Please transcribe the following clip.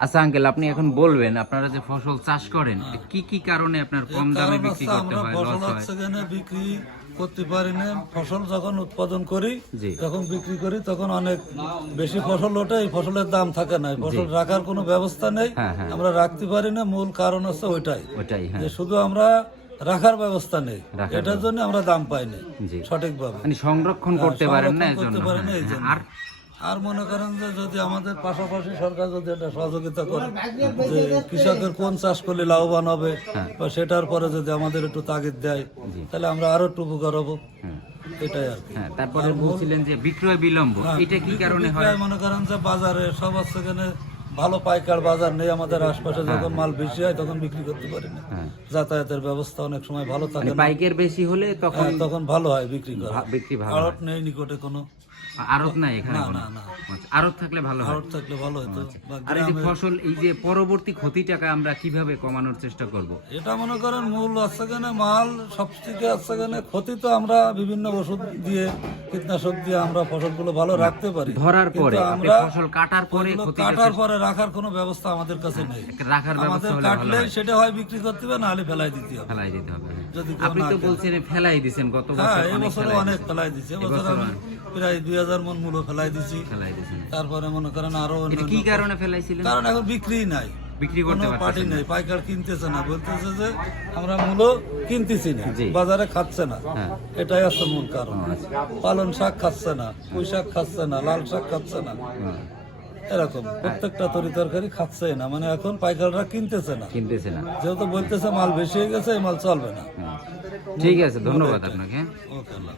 আচ্ছা আঙ্কেল আপনি এখন বলবেন আপনারা যে ফসল চাষ করেন কি কি কারণে আপনার কম দামে বিক্রি করতে হয় লস হয়? বিক্রি করতে পারি না। ফসল যখন উৎপাদন করি যখন বিক্রি করি তখন অনেক বেশি ফসল ওঠে এই ফসলের দাম থাকে না। ফসল রাখার কোনো ব্যবস্থা নেই হ্যাঁ, হ্যাঁ। আমরা রাখতে পারি না মূল কারণ হচ্ছে ওইটাই। হ্যাঁ। যে শুধু আমরা রাখার ব্যবস্থা নেই এটার জন্য আমরা দাম পাইনি সঠিকভাবে। মানে সংরক্ষণ করতে পারেন না। আর আর মনে করেন যে যদি আমাদের পাশাপাশি সরকার যদি এটা সহযোগিতা করে যে কৃষকের কোন চাষ করলে লাভবান হবে হ্যাঁ। বা সেটার পরে যদি আমাদের একটু তাগিদ দেয় তাহলে আমরা আরও একটু উপকার হব। হ্যাঁ, এটাই আর হ্যাঁ তারপরে বলছিলেন যে বিক্রয় বিলম্ব এটা কি কারণে হয়? মনে করেন যে বাজারে সবার সেখানে ভালো পাইকার বাজার নেই আমাদের আশপাশে যখন মাল বেশি হয় তখন বিক্রি করতে পারি না। হ্যাঁ। যাতায়াতের ব্যবস্থা অনেক সময় ভালো থাকে মানে না। পাইকের বেশি হলে তখন তখন ভালো হয় বিক্রি করা। বিক্রি ভালো নেই নিকটে কোনো। আড়ত নাই এখানে না না না। না আচ্ছা, থাকলে ভালো আড়ত থাকলে ভালো হতো আর এই যে ফসল এই যে পরবর্তী ক্ষতিটাকে আমরা কীভাবে কমানোর চেষ্টা করব? এটা মনে করেন মূল কেন? মাল সব থেকে হচ্ছে ক্ষতি তো আমরা বিভিন্ন ওষুধ দিয়ে কীটনাশক দিয়ে আমরা ফসলগুলো ভালো রাখতে পারি। ধরার পরে আমরা ফসল কাটার পরে কাটার পরে রাখার কোনো ব্যবস্থা আমাদের কাছে নেই। রাখার ব্যবস্থা হলে কাটলে সেটা হয় বিক্রি করতে হবে নাহলে ফেলাই দিতে হবে। ফেলাই দিতে হবে। যদি আপনি তো বলছেন ফেলাই দিছেন গত হ্যাঁ বছর এই অনেক ফেলাই অনেক ফেলাই দিচ্ছে এবছর আমি প্রায় দুই হাজার মন মূল্য ফেলাই দিছি। ফেলাই তারপরে মনে করেন আরও কি কারণে ফেলাইছিলেন? কারণ এখন বিক্রি নাই। বিক্রি করতে পার্টি। পাইকার কিনতেছে না বলতেছে যে আমরা মূল কিনতেছি না বাজারে খাচ্ছে না। হ্যাঁ। এটাই আছে মূল কারণ। পালন শাক খাচ্ছে না পুঁই শাক খাচ্ছে না লাল শাক খাচ্ছে না। এরকম প্রত্যেকটা তরি তরকারি খাচ্ছে না মানে এখন পাইকাররা কিনতেছে না। কিনতেছে না। যেহেতু বলতেছে মাল বেশি হয়ে গেছে এই মাল চলবে না। ঠিক আছে ধন্যবাদ আপনাকে। ওকে আল্লাহ